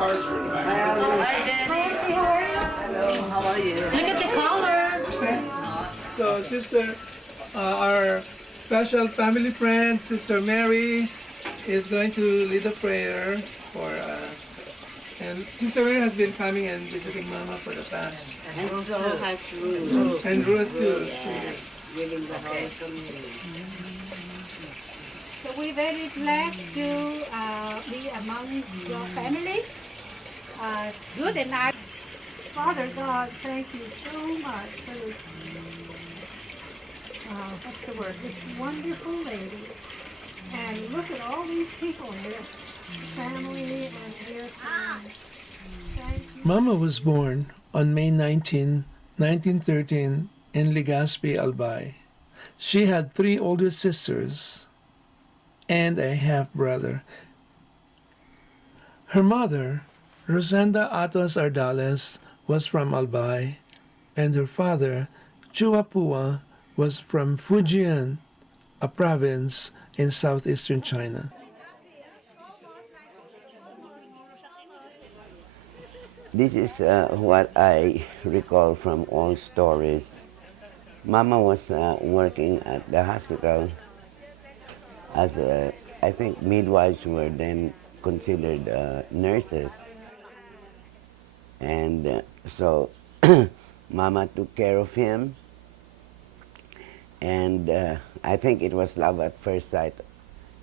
Hi, Daddy. How are you? Hello, how are you? Look at the color. So, Sister, our special family friend, Sister Mary, is going to lead a prayer for us. And Sister Mary has been coming and visiting Mama for the past. And so has Ruth. And Ruth too. Giving the whole community. So we're very blessed to be among your family. Ruth and I. Father God, thank you so much for this, what's the word, this wonderful lady. And look at all these people here, family and dear friends. Thank you. Mama was born on May 19, 1913 in Legazpi, Albay. She had 3 older sisters and a half-brother. Her mother, Rosenda Atos Ardales, was from Albay, and her father, Chuapua, was from Fujian, a province in southeastern China. This is what I recall from all stories. Mama was working at the hospital as I think midwives were then considered nurses. And so Mama took care of him. And I think it was love at first sight,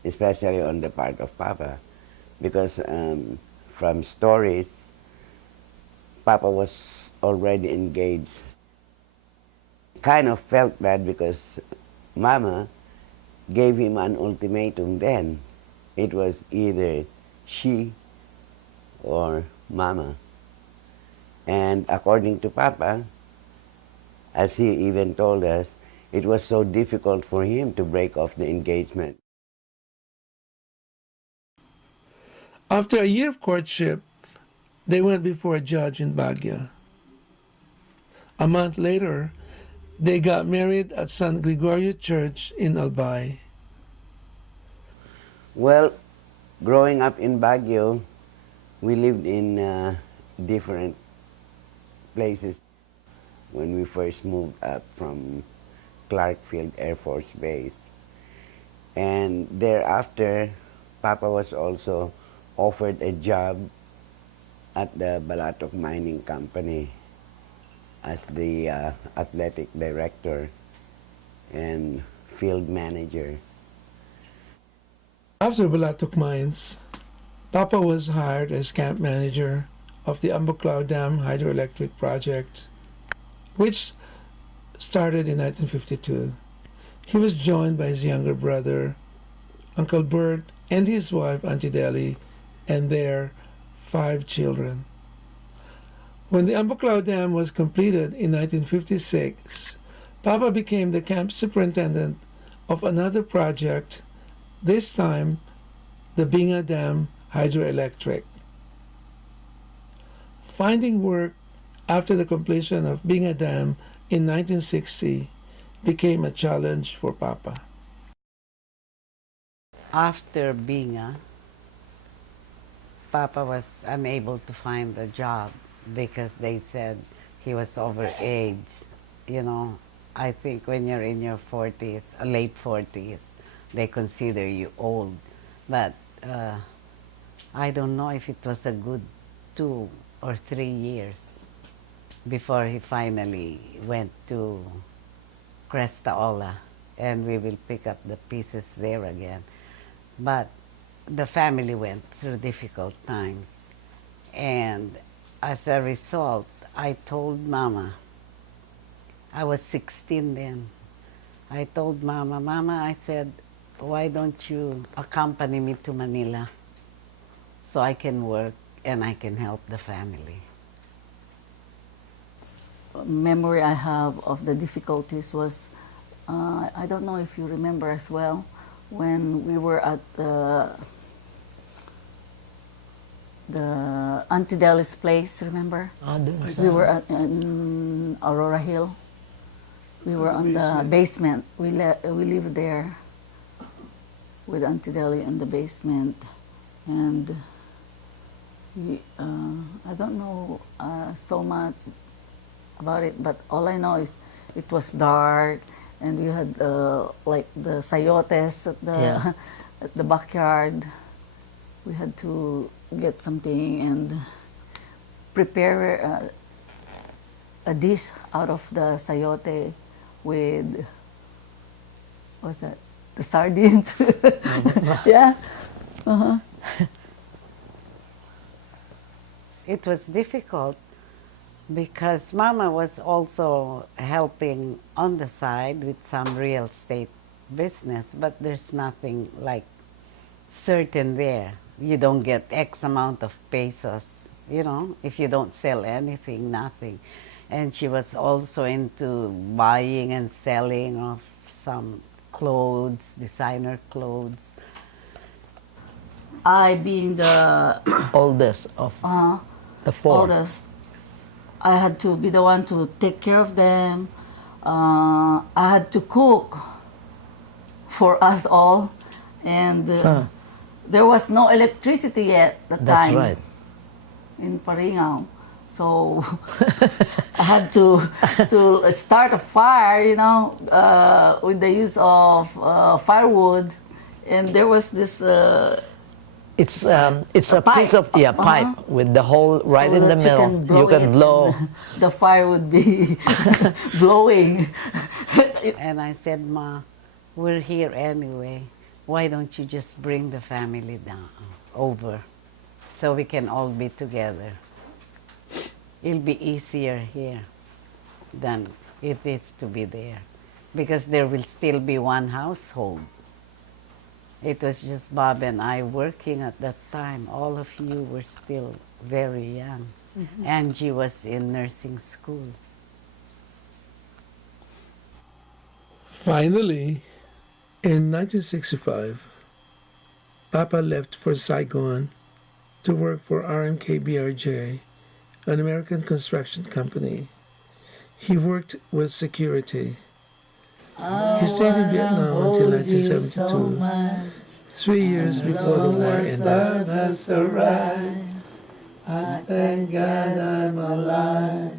especially on the part of Papa, because from stories, Papa was already engaged. Kind of felt bad because Mama gave him an ultimatum then. It was either she or Mama. And according to Papa, as he even told us, it was so difficult for him to break off the engagement. After a year of courtship, they went before a judge in Baguio. A month later, they got married at San Gregorio Church in Albay. Well, growing up in Baguio, we lived in different places. When we first moved up from Clark Field Air Force Base. And thereafter, Papa was also offered a job at the Balatok Mining Company as the athletic director and field manager. After Balatok Mines, Papa was hired as camp manager of the Ambuclao Dam hydroelectric project, which started in 1952. He was joined by his younger brother, Uncle Bert, and his wife, Auntie Deli, and their 5 children. When the Ambuclao Dam was completed in 1956, Papa became the camp superintendent of another project, this time the Binga Dam hydroelectric. Finding work after the completion of Binga Dam in 1960 became a challenge for Papa. After Binga, Papa was unable to find a job because they said he was over age. You know, I think when you're in your 40s, late 40s, they consider you old. But I don't know if it was a good 2 or 3 years before he finally went to Crestaola, and we will pick up the pieces there again. But the family went through difficult times, and as a result, I told Mama, I was 16 then, I told Mama, I said, why don't you accompany me to Manila so I can work and I can help the family. Memory I have of the difficulties was, I don't know if you remember as well, when we were at the Auntie Deli's place, remember? We were at, in Aurora Hill. We were on the basement. We lived there with Auntie Deli in the basement, and I don't know so much about it, but all I know is it was dark, and we had like the sayotes at the Yeah. at the backyard. We had to get something and prepare a dish out of the sayote with what's that? The sardines. Yeah. Uh-huh. It was difficult because Mama was also helping on the side with some real estate business, but there's nothing like certain there. You don't get X amount of pesos, you know, if you don't sell anything, nothing. And she was also into buying and selling of some clothes, designer clothes. I being the Oldest of the four. oldest, I had to be the one to take care of them. I had to cook for us all, and there was no electricity yet at the That's time right. in Paringao. So I had to start a fire, you know, with the use of firewood, and there was this. It's a pipe. piece of pipe with the hole right so in the that middle. You it can blow. and the fire would be blowing. And I said, Ma, we're here anyway. Why don't you just bring the family down over so we can all be together? It'll be easier here than it is to be there, because there will still be one household. It was just Bob and I working at that time. All of you were still very young. Angie was in nursing school. Finally, in 1965, Papa left for Saigon to work for RMKBRJ, an American construction company. He worked with security. He stayed in Vietnam until 1972, 3 years before the war ended. Has arrived. I thank God I'm alive.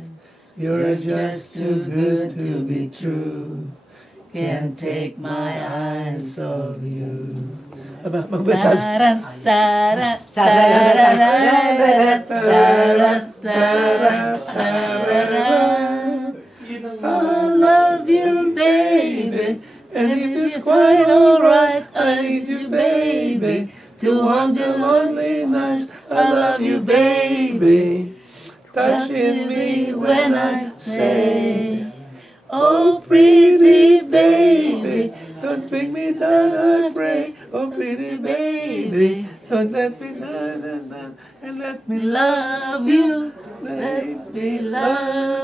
You're just too good to be true. Can't take my eyes off you. Magbatas. I love you, baby, and if it's quite alright, I need you, baby, to hold you lonely nights. I love you, baby, touching me when I say, oh, pretty baby, don't bring me down, I pray. Oh, pretty baby, don't let me down, and let me love you, let me love